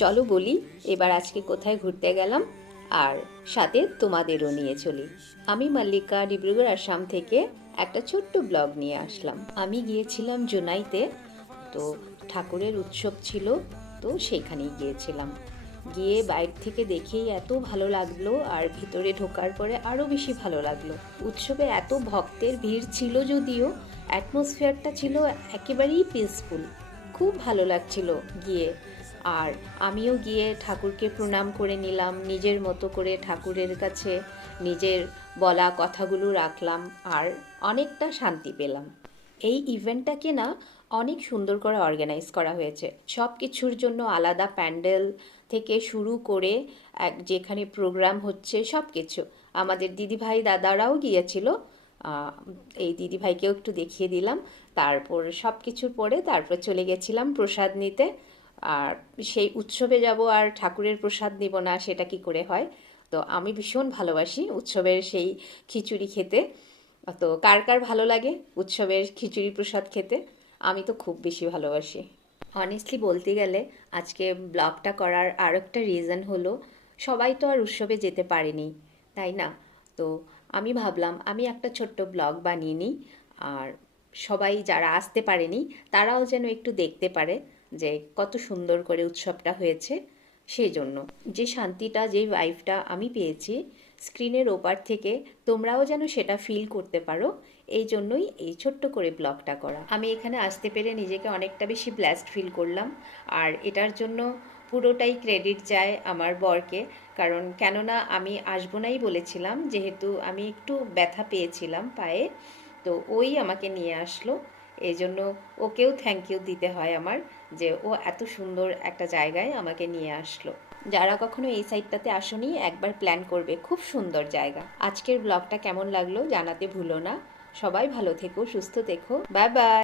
চলো বলি এবার আজকে কোথায় ঘুরতে গেলাম, আর সাথে তোমাদেরও নিয়ে চলি। আমি মাল্লিকা ডিব্রুগড় আসাম থেকে একটা ছোট্ট ব্লগ নিয়ে আসলাম। আমি গিয়েছিলাম জুনাইতে, তো ঠাকুরের উৎসব ছিল, তো সেইখানেই গিয়েছিলাম। গিয়ে বাইরে থেকে দেখেই এত ভালো লাগলো, আর ভিতরে ঢোকার পরে আরও বেশি ভালো লাগলো। উৎসবে এত ভক্তের ভিড় ছিল, যদিও অ্যাটমসফিয়ারটা ছিল একেবারেই পিসফুল। খুব ভালো লাগছিল গিয়ে। আর আমিও গিয়ে ঠাকুরকে প্রণাম করে নিলাম, নিজের মতো করে ঠাকুরের কাছে নিজের বলা কথাগুলো রাখলাম, আর অনেকটা শান্তি পেলাম। এই ইভেন্টটাকে না অনেক সুন্দর করে অর্গানাইজ করা হয়েছে। সব কিছুর জন্য আলাদা প্যান্ডেল থেকে শুরু করে যেখানে প্রোগ্রাম হচ্ছে সব কিছু। আমাদের দিদিভাই দাদারাও গিয়েছিল, এই দিদিভাইকেও একটু দেখিয়ে দিলাম। তারপর সব কিছুর পরে তারপর চলে গেছিলাম প্রসাদ নিতে। আর সেই উৎসবে যাব আর ঠাকুরের প্রসাদ নিব না, সেটা কি করে হয়? তো আমি ভীষণ ভালোবাসি উৎসবের সেই খিচুড়ি খেতে। তো কার কার ভালো লাগে উৎসবের খিচুড়ি প্রসাদ খেতে? আমি তো খুব বেশি ভালোবাসি। অনেস্টলি বলতে গেলে আজকে ব্লগটা করার আর একটা রিজন হলো, সবাই তো আর উৎসবে যেতে পারেনি, তাই না? তো আমি ভাবলাম আমি একটা ছোট্ট ব্লগ বানিয়ে নিই, আর সবাই যারা আসতে পারেনি তারাও যেন একটু দেখতে পারে যে কত সুন্দর করে উৎসবটা হয়েছে। সেই জন্য যে শান্তিটা, যে ভাইবটা আমি পেয়েছি স্ক্রিনের ওপার থেকে, তোমরাও যেন সেটা ফিল করতে পারো, এই জন্যই এই ছোট্ট করে ব্লগটা করা। আমি এখানে আসতে পেরে নিজেকে অনেকটা বেশি ব্লেসড ফিল করলাম, আর এটার জন্য পুরোটাই ক্রেডিট যায় আমার বরকে। কারণ কেননা আমি আসবো নাই বলেছিলাম, যেহেতু আমি একটু ব্যথা পেয়েছিলাম পায়ে, তো ওই আমাকে নিয়ে আসলো। এই জন্য ওকেও থ্যাংক ইউ দিতে হয় আমার, যে ও এত সুন্দর একটা জায়গায় আমাকে নিয়ে আসলো। যারা কখনো এই সাইডটাতে আসোনি একবার প্ল্যান করবে, খুব সুন্দর জায়গা। আজকের ব্লগটা কেমন লাগলো জানাতে ভুলো না। সবাই ভালো থেকো, সুস্থ থেকো, বাই বাই।